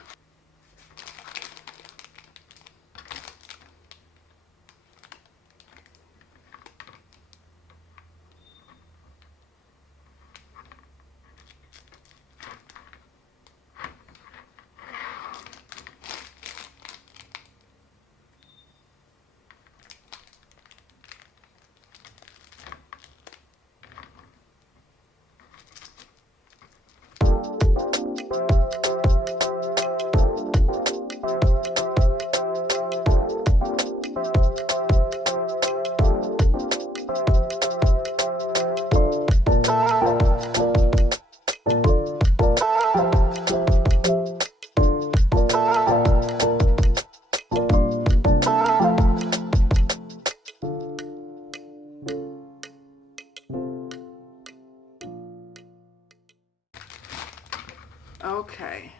Okay,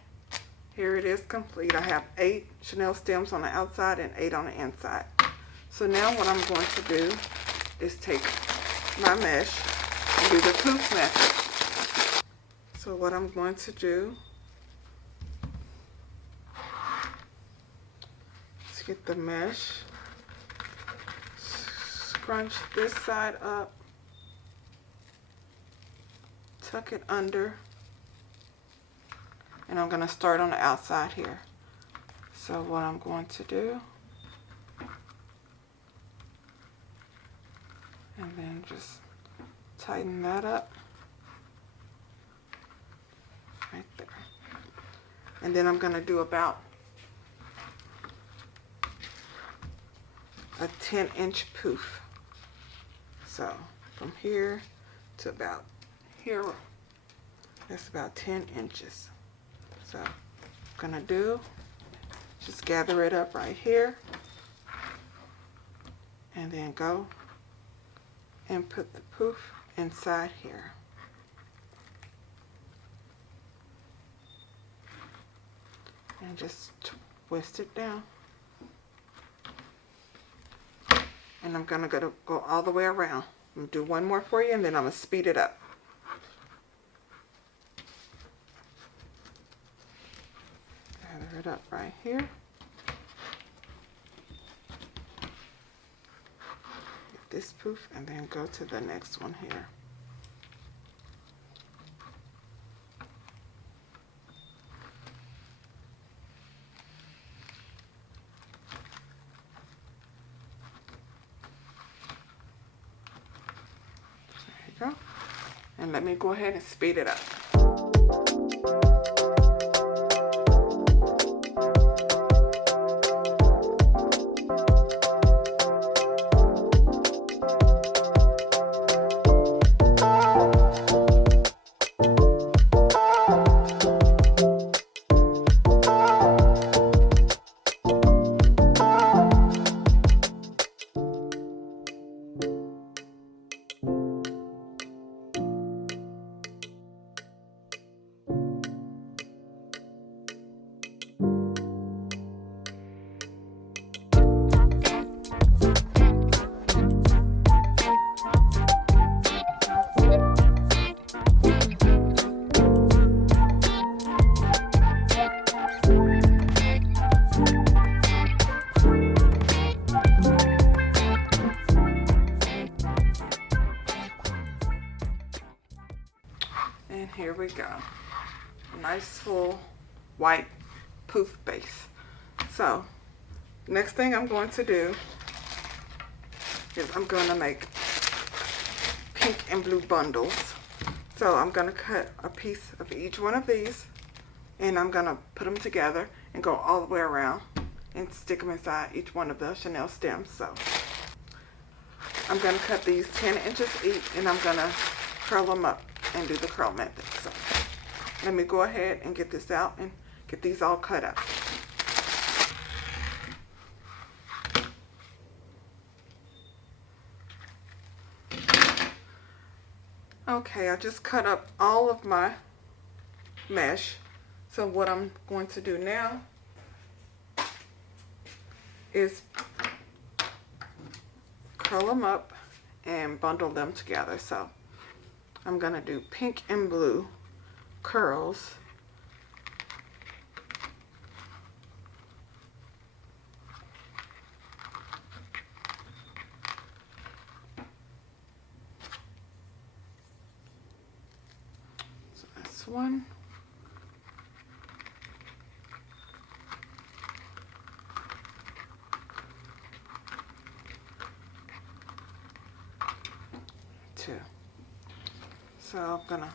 here it is complete. I have 8 Chanel stems on the outside and 8 on the inside. So now what I'm going to do is take my mesh and do the poof method. So what I'm going to do is get the mesh, scrunch this side up, tuck it under, and I'm going to start on the outside here. So what I'm going to do, and then just tighten that up right there. And then I'm going to do about a 10-inch poof. So from here to about here, that's about 10 inches. So I'm gonna do, just gather it up right here and then go and put the poof inside here. And just twist it down. And I'm gonna go all the way around. I'm gonna do one more for you, and then I'm gonna speed it up. Gather it up right here. Get this poof and then go to the next one here. There you go. And let me go ahead and speed it up. And here we go. Nice full white poof base. So next thing I'm going to do is I'm going to make pink and blue bundles. So I'm going to cut a piece of each one of these, and I'm going to put them together and go all the way around and stick them inside each one of the Chanel stems. So I'm going to cut these 10 inches each, and I'm going to curl them up and do the curl method. So let me go ahead and get this out and get these all cut up. Okay, I just cut up all of my mesh. So what I'm going to do now is curl them up and bundle them together. So I'm going to do pink and blue curls. So that's one. Two. So I'm gonna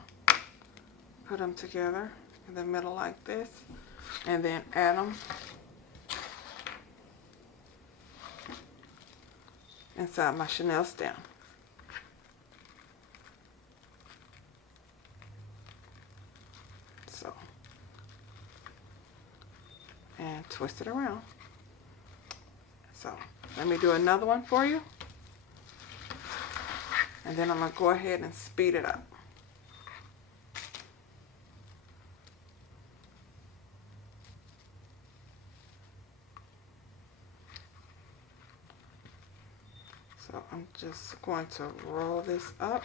put them together in the middle like this, and then add them inside my Chanel stem. So, and twist it around. So let me do another one for you. And then I'm going to go ahead and speed it up. So I'm just going to roll this up.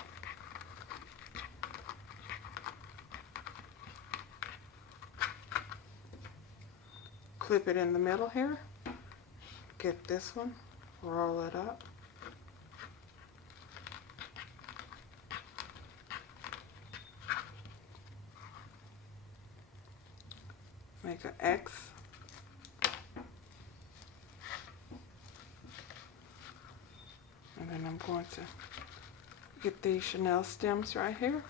Clip it in the middle here. Get this one, roll it up. Make an X. And then I'm going to get these Chanel stems right here.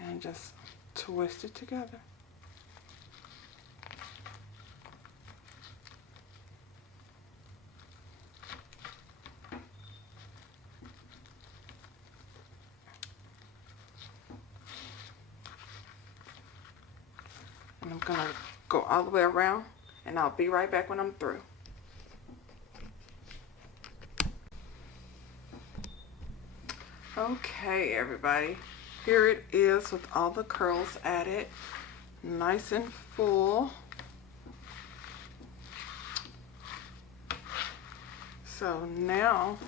And just twist it together. And I'm going to go all the way around, and I'll be right back when I'm through. Okay, everybody. Here it is with all the curls added. Nice and full. So now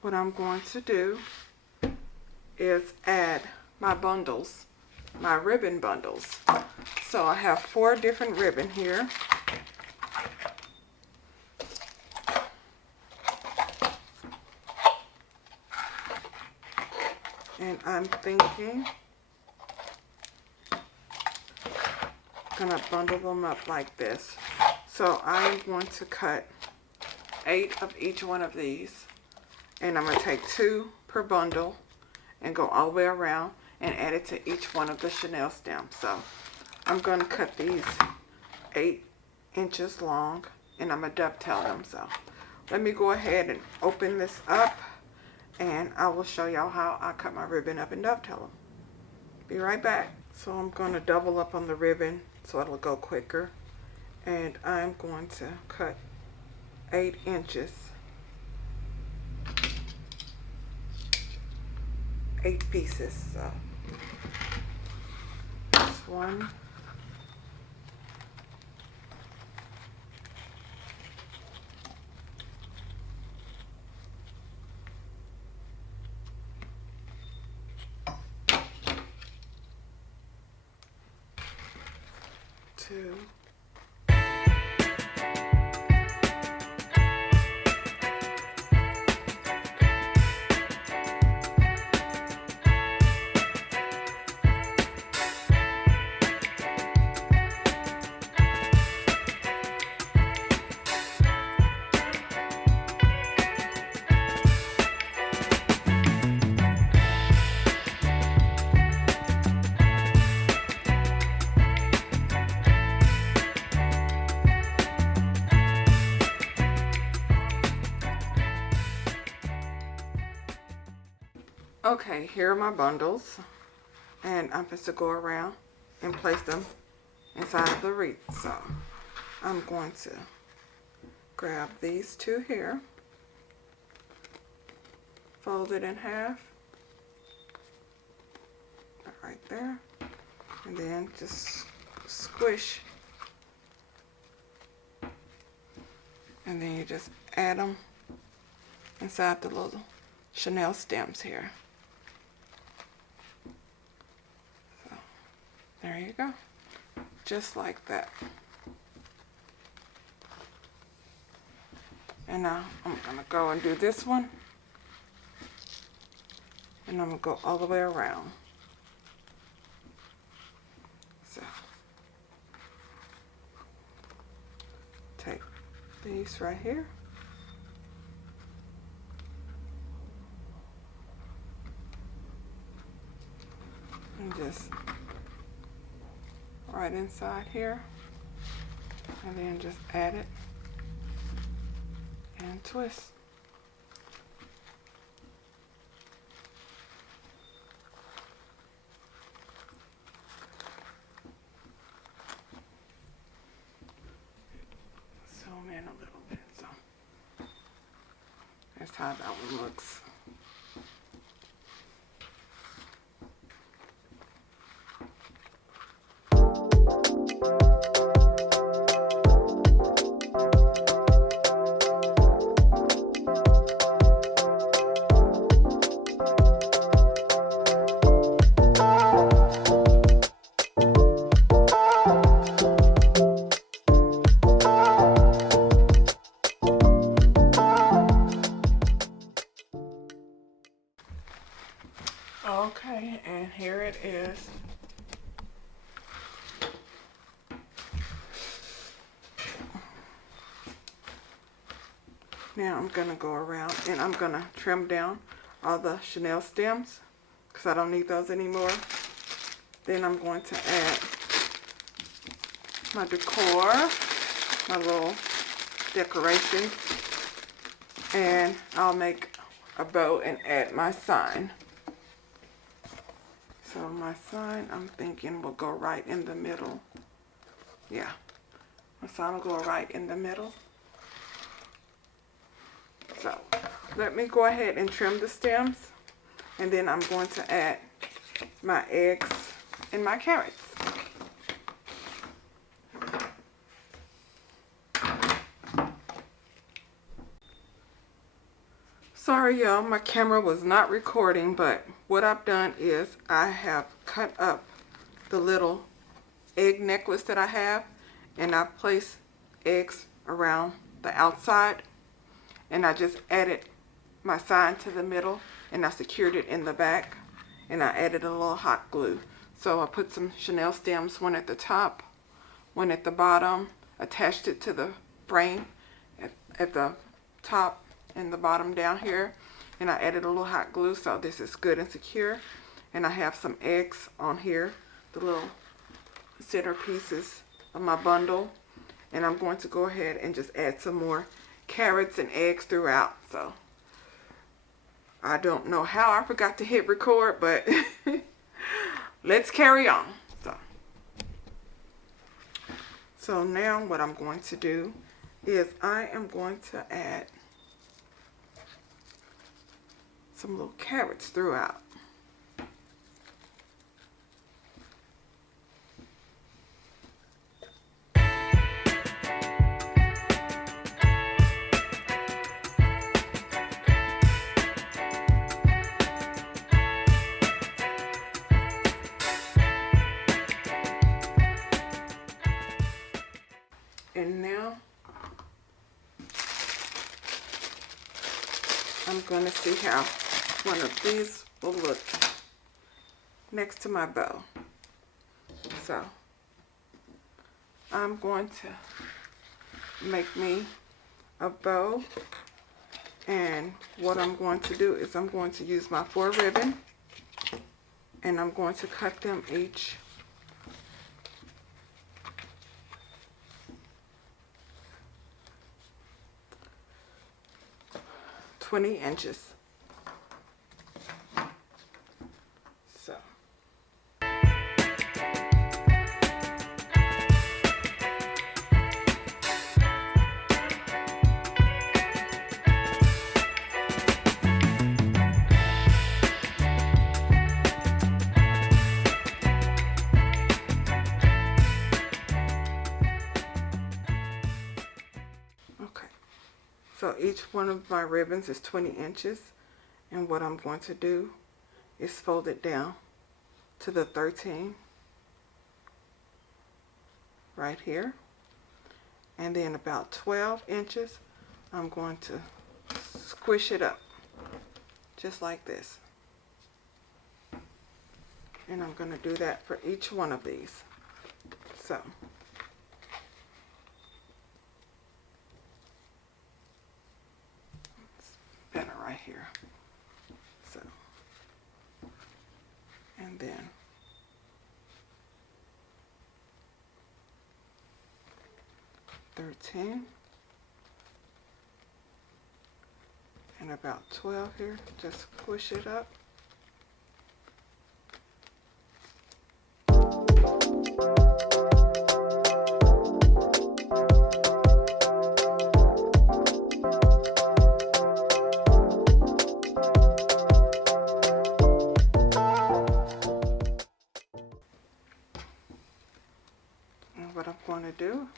what I'm going to do is add my bundles, my ribbon bundles. So I have 4 different ribbon here. And I'm thinking I'm gonna bundle them up like this. So I'm going to cut 8 of each one of these, and I'm gonna take 2 per bundle and go all the way around and add it to each one of the Chanel stems. So I'm going to cut these 8 inches long, and I'm going to dovetail them. So let me go ahead and open this up, and I will show y'all how I cut my ribbon up and dovetail them. Be right back. So I'm going to double up on the ribbon so it'll go quicker, and I'm going to cut 8 inches. 8 pieces. So this one, two, Okay, here are my bundles, and I'm supposed to go around and place them inside of the wreath. So I'm going to grab these two here, fold it in half, right there, and then just squish, and then you just add them inside the little Chanel stems here. So there you go, just like that. And now I'm gonna go and do this one, and I'm gonna go all the way around. So take these right here, and just right inside here, and then just add it and twist. Zoom in a little bit, so that's how that one looks. Okay, and here it is. Now I'm gonna go around and I'm gonna trim down all the Chanel stems because I don't need those anymore. Then I'm going to add my decor, my little decorations, and I'll make a bow and add my sign. So my sign, I'm thinking, will go right in the middle. Yeah, my sign will go right in the middle. So let me go ahead and trim the stems, and then I'm going to add my eggs and my carrots. Sorry y'all, my camera was not recording, but what I've done is I have cut up the little egg necklace that I have, and I placed eggs around the outside, and I just added my sign to the middle, and I secured it in the back, and I added a little hot glue. So I put some Chanel stems, one at the top, one at the bottom, attached it to the frame at the top and the bottom down here, and I added a little hot glue, so this is good and secure. And I have some eggs on here, the little center pieces of my bundle, and I'm going to go ahead and just add some more carrots and eggs throughout. So I don't know how I forgot to hit record, but let's carry on. So now what I'm going to do is I am going to add some little carrots throughout. And now I'm going to see how one of these will look next to my bow. So I'm going to make me a bow, and what I'm going to do is I'm going to use my 4 ribbon, and I'm going to cut them each 20 inches. one of my ribbons is 20 inches, and what I'm going to do is fold it down to the 13 right here, and then about 12 inches I'm going to squish it up just like this, and I'm going to do that for each one of these. So it's better right here. So, and then $13 and about 12 here. Just squish it up. And what I'm going to do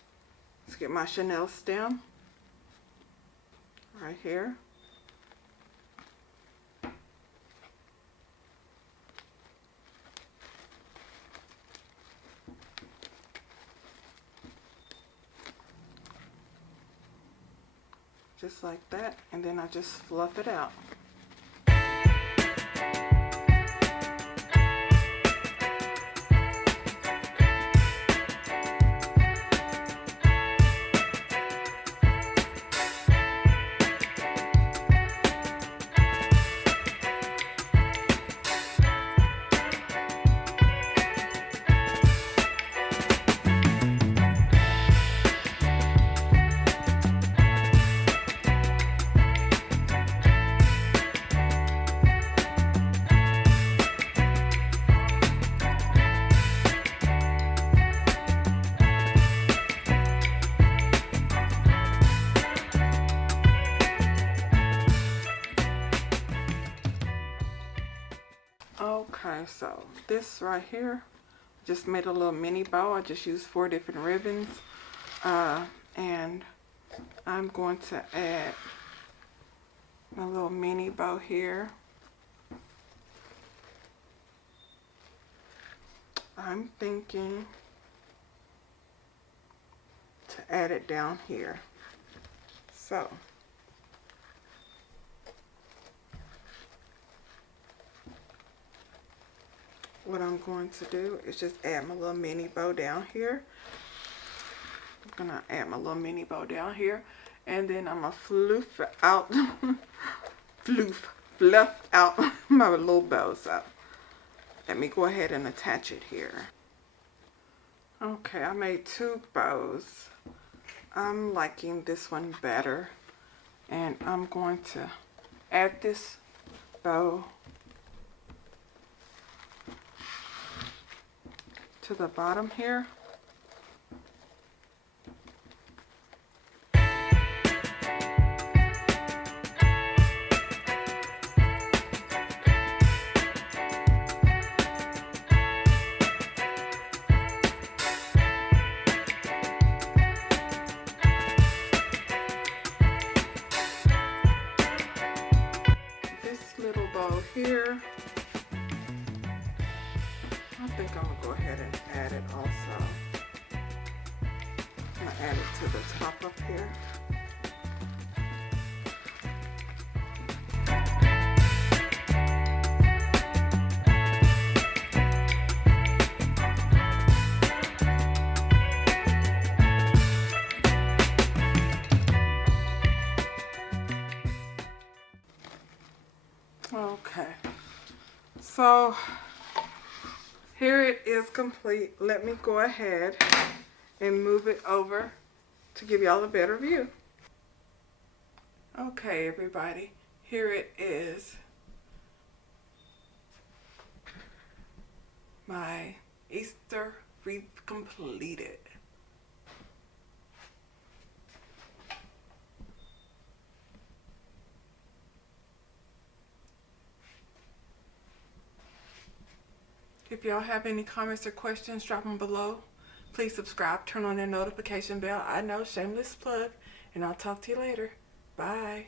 is get my Chanel stem right here. Just like that, and then I just fluff it out. Okay, so this right here, just made a little mini bow. I just used 4 different ribbons, and I'm going to add a little mini bow here. I'm thinking to add it down here. So what I'm going to do is just add my little mini bow down here. I'm gonna add my little mini bow down here, and then I'm gonna fluff out fluff out my little bow. So let me go ahead and attach it here. Okay, I made 2 bows. I'm liking this one better, and I'm going to add this bow to the bottom here. This little bow here, I think I'm gonna go ahead and add it also. I'm gonna add it to the top up here. Okay, so here it is complete. Let me go ahead and move it over to give y'all a better view. Okay, everybody, here it is. My Easter wreath completed. If y'all have any comments or questions, drop them below. Please subscribe, turn on that notification bell. I know, shameless plug, and I'll talk to you later. Bye.